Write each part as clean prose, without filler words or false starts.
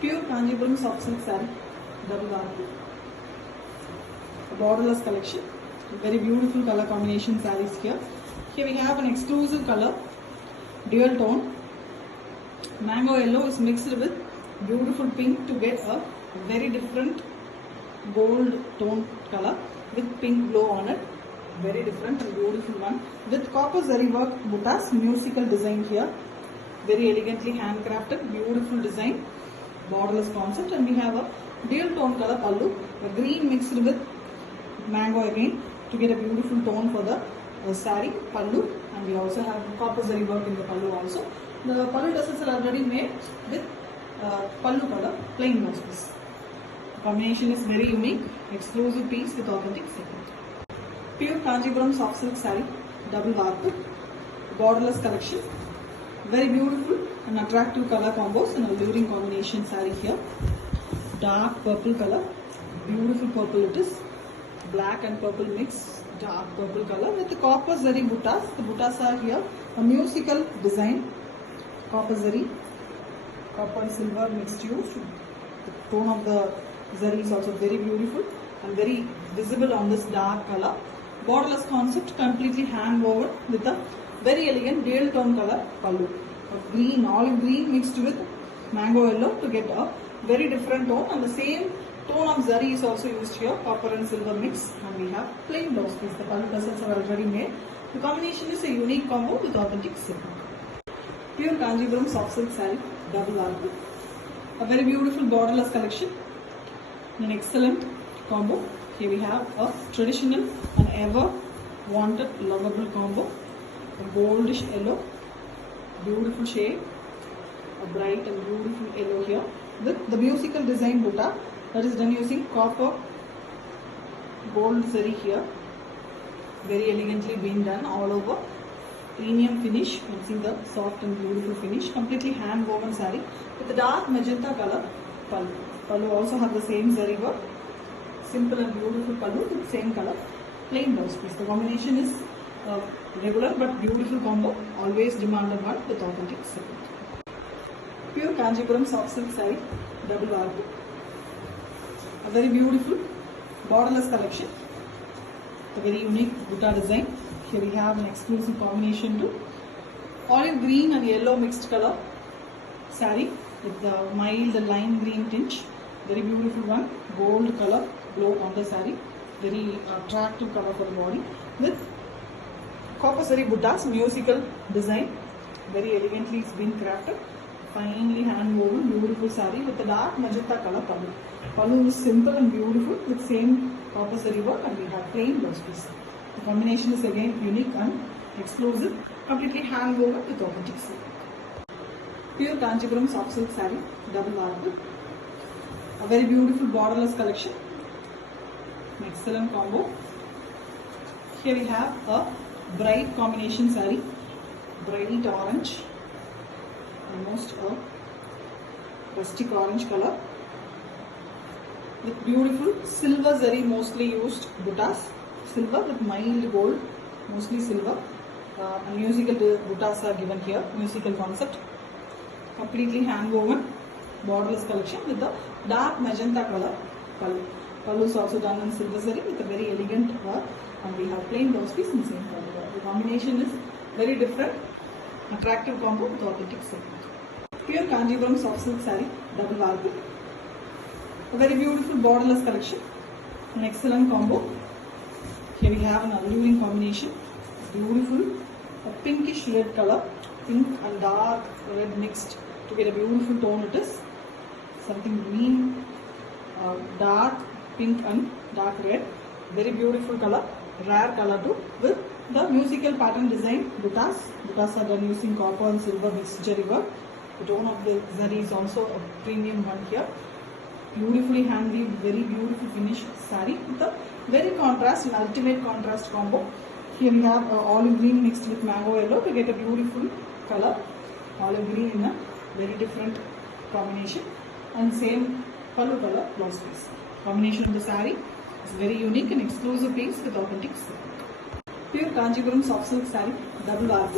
Pure Kanjipuram soft silk saree, double warp, borderless collection, very beautiful color combination sarees here. Here we have an exclusive color, dual tone. Mango yellow is mixed with beautiful pink to get a very different gold tone color with pink glow on it. Very different and beautiful one with copper zari work buttas, musical design here. Very elegantly handcrafted, beautiful design, borderless concept, and we have a dual tone color pallu, a green mixed with mango again to get a beautiful tone for the saree pallu, and we also have copper zari work in the pallu also. The pallu tassels are already made with pallu color, plain blouse piece. The combination is very unique, exclusive piece with authentic silk. Pure Kanjipuram soft silk saree, double warp, borderless collection. Very beautiful and attractive color combos and alluring combination saree here. Dark purple color, beautiful purple it is. Black and purple mix, dark purple color with the copper zari buttas. The buttas are here. A musical design, copper zari, copper and silver mixed use. The tone of the zari is also very beautiful and very visible on this dark color. Borderless concept, completely hand woven with a very elegant dual tone color pallu. A green, olive green mixed with mango yellow to get a very different tone, and the same tone of zari is also used here, copper and silver mix, and we have plain blouse piece. The pallu tassels are already made. The combination is a unique combo with authentic silk. Pure Kanjipuram soft silk saree, double warp. A very beautiful borderless collection. An excellent combo. Here we have a traditional and ever wanted lovable combo. A goldish yellow, beautiful shade, a bright and beautiful yellow here with the musical design butta that is done using copper gold zari here. Very elegantly been done all over. Premium finish, you see the soft and beautiful finish. Completely hand woven saree with the dark magenta color pallu. Pallu also have the same zari work. Simple and beautiful pallu with same color, plain blouse piece. The combination is regular but beautiful combo, always demanded one with authentic silk. Pure Kanjipuram soft silk saree, double warp. A very beautiful borderless collection. A very unique butta design. Here we have an exclusive combination to olive green and yellow mixed color saree with the mild lime green tinge. Very beautiful one, gold color glow on the saree. Very attractive color for the body with copper zari buttas, musical design. Very elegantly it's been crafted. Finely hand woven, beautiful saree with the dark magenta color pallu. Pallu is simple and beautiful with same copper zari work, and we have plain blouse piece. The combination is again unique and exclusive, completely hand woven with authentic silk. Pure Kanjipuram soft silk saree, double warp. A very beautiful borderless collection. An excellent combo. Here we have a bright combination saree, bright orange, almost a rustic orange color with beautiful silver zari mostly used buttas, silver with mild gold, mostly silver. And musical buttas are given here, musical concept, completely hand woven, borderless collection with the dark magenta color pallu. Pallu is also done in silver zari with a very elegant work, and we have plain blouse piece in the same color. The combination is very different, attractive combo with authentic silk. Pure Kanjipuram soft silk saree, double warp. A very beautiful borderless collection, an excellent combo. Here we have an alluring combination, beautiful, a pinkish red color, pink and dark red mixed to get a beautiful tone it is. Something green, dark pink and dark red. Very beautiful color, rare color too, with the musical pattern design buttas. Buttas are done using copper and silver mixed zari work. The tone of the zari is also a premium one here. Beautifully hand weaved, very beautiful finish saree with a very contrast and ultimate contrast combo. Here we have olive green mixed with mango yellow to get a beautiful color. Olive green in a very different combination, and same pallu color blouse piece. Combination of the saree is very unique and exclusive piece with authentic silk. Pure Kanjipuram soft silk saree, double warp.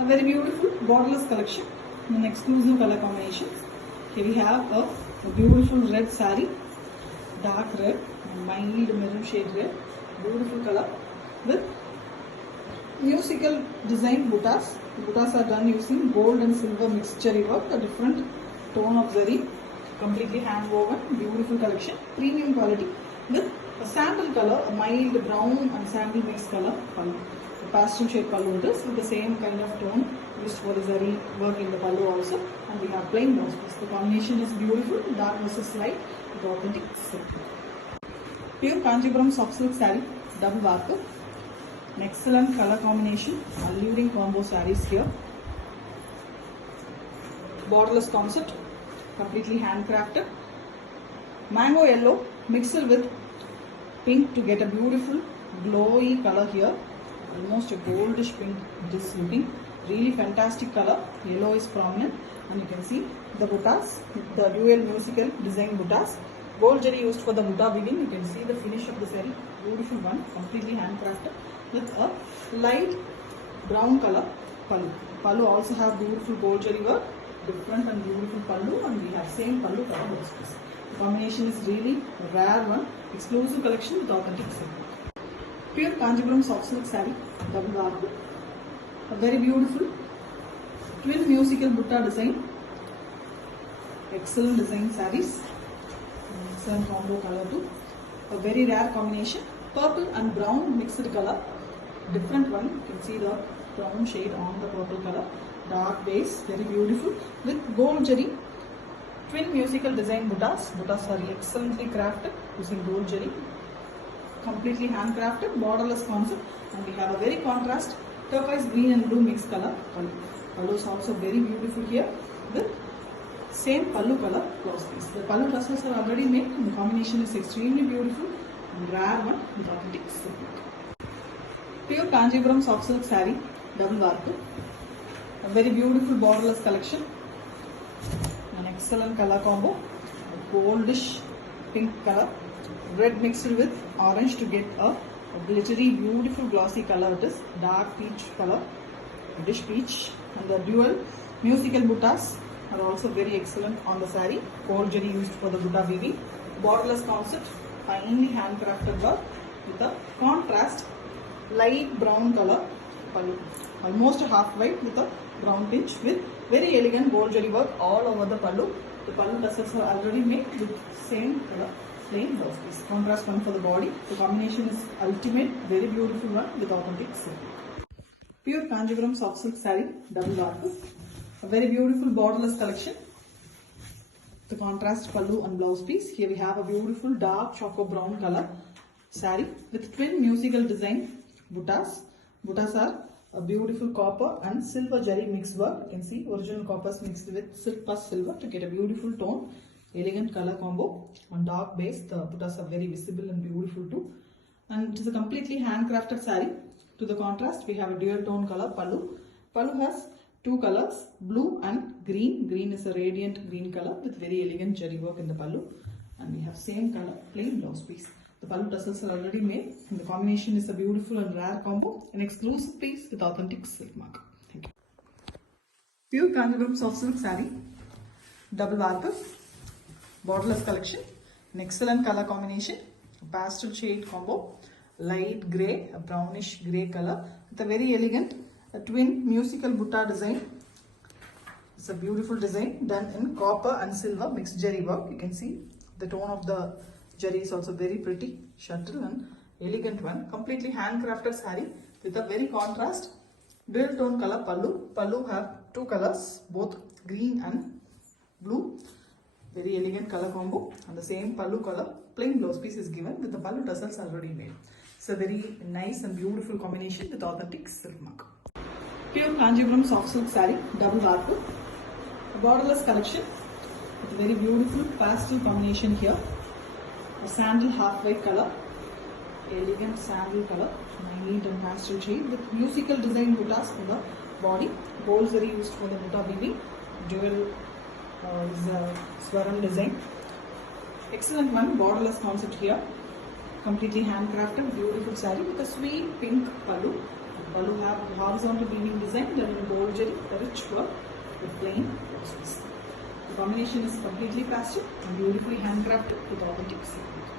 A very beautiful borderless collection in exclusive color combinations. Here we have a beautiful red saree, dark red, mild maroon shade red, beautiful color with musical design buttas. The buttas are done using gold and silver mixed cherry work, a different tone of zari, completely hand woven, beautiful collection, premium quality with a sandal color, a mild brown and sandal mixed color pallu. The pastel shade pallu is with the same kind of tone used for the zari work in the pallu also, and we have plain blouse piece. The combination is beautiful, dark versus light with authentic silk. Pure Kanchipuram soft silk saree, double warp. An excellent color combination, alluring combo sarees here. Borderless concept, completely handcrafted. Mango yellow mixed with pink to get a beautiful glowy color here. Almost a goldish pink it is looking. Really fantastic color. Yellow is prominent, and you can see the buttas, the dual musical design buttas. Gold jari used for the butta weaving. You can see the finish of the saree. Beautiful one, completely handcrafted with a light brown color pallu. Pallu also have beautiful gold jari work, different and beautiful pallu, and we have same pallu color blouse piece. The combination is really a rare one, exclusive collection with authentic silk. Pure Kanchipuram soft silk saree, double warp. A very beautiful twin musical butta design. Excellent design sarees. Excellent combo color too. A very rare combination. Purple and brown mixed color. Different one. You can see the brown shade on the purple color. Dark base. Very beautiful. With gold jari. Twin musical design buttas. Buttas are excellently crafted using gold jari. Completely handcrafted. Borderless concept. And we have a very contrast turquoise green and blue mixed color pallu. Pallu is also very beautiful here with same pallu color blouse piece. The pallu tassels are already made, and the combination is extremely beautiful and rare one with authentic silk. Pure Kanchipuram soft silk saree, double warp. A very beautiful borderless collection. An excellent color combo. A goldish pink color, red mixed with orange to get a glittery, beautiful glossy color. It is dark peach color, reddish peach, and the dual musical buttas are also very excellent on the saree. Gold jari used for the butta weaving. Borderless concept, finely handcrafted work with a contrast light brown color pallu. Almost half white with a brown tinge with very elegant gold jari work all over the pallu. The pallu tassels are already made with same color plain blouse piece. Contrast one for the body. The combination is ultimate, very beautiful one with authentic silk. Pure Kanchipuram soft silk saree, double warp. A very beautiful borderless collection. The contrast pallu and blouse piece. Here we have a beautiful dark choco brown color saree with twin musical design buttas. Buttas are a beautiful copper and silver jari mixed work. You can see original coppers mixed with silk plus silver to get a beautiful tone. Elegant color combo on dark base. The buttas are very visible and beautiful too. And it is a completely handcrafted saree. To the contrast, we have a dual tone color pallu. Pallu has two colors, blue and green. Green is a radiant green color with very elegant jari work in the pallu. And we have same color plain blouse piece. The pallu tassels are already made, and the combination is a beautiful and rare combo. An exclusive piece with authentic silk mark. Thank you. Pure Kanchipuram soft silk saree, double warp. Borderless collection, an excellent color combination, a pastel shade combo, light grey, a brownish grey color with a very elegant twin musical butta design. It's a beautiful design done in copper and silver mixed jari work. You can see the tone of the jari is also very pretty, subtle and elegant one. Completely handcrafted saree with a very contrast dual tone color pallu. Pallu have two colors, both green and blue. Very elegant color combo, and the same pallu color plain blouse piece is given with the pallu tassels already made. It's a very nice and beautiful combination with authentic silk mark. Pure Kanchipuram soft silk saree, double warp. A borderless collection with a very beautiful pastel combination here. A sandal half white color, elegant sandal color, mild and pastel shade with musical design buttas on the body. Gold zari used for the butta weaving. Dual is a swaram design. Excellent one, borderless concept here. Completely handcrafted, beautiful saree with a sweet pink pallu. Pallu have horizontal weaving design done in gold jari, a rich work with plain blouses. The combination is completely pastel and beautifully handcrafted with authentic silk.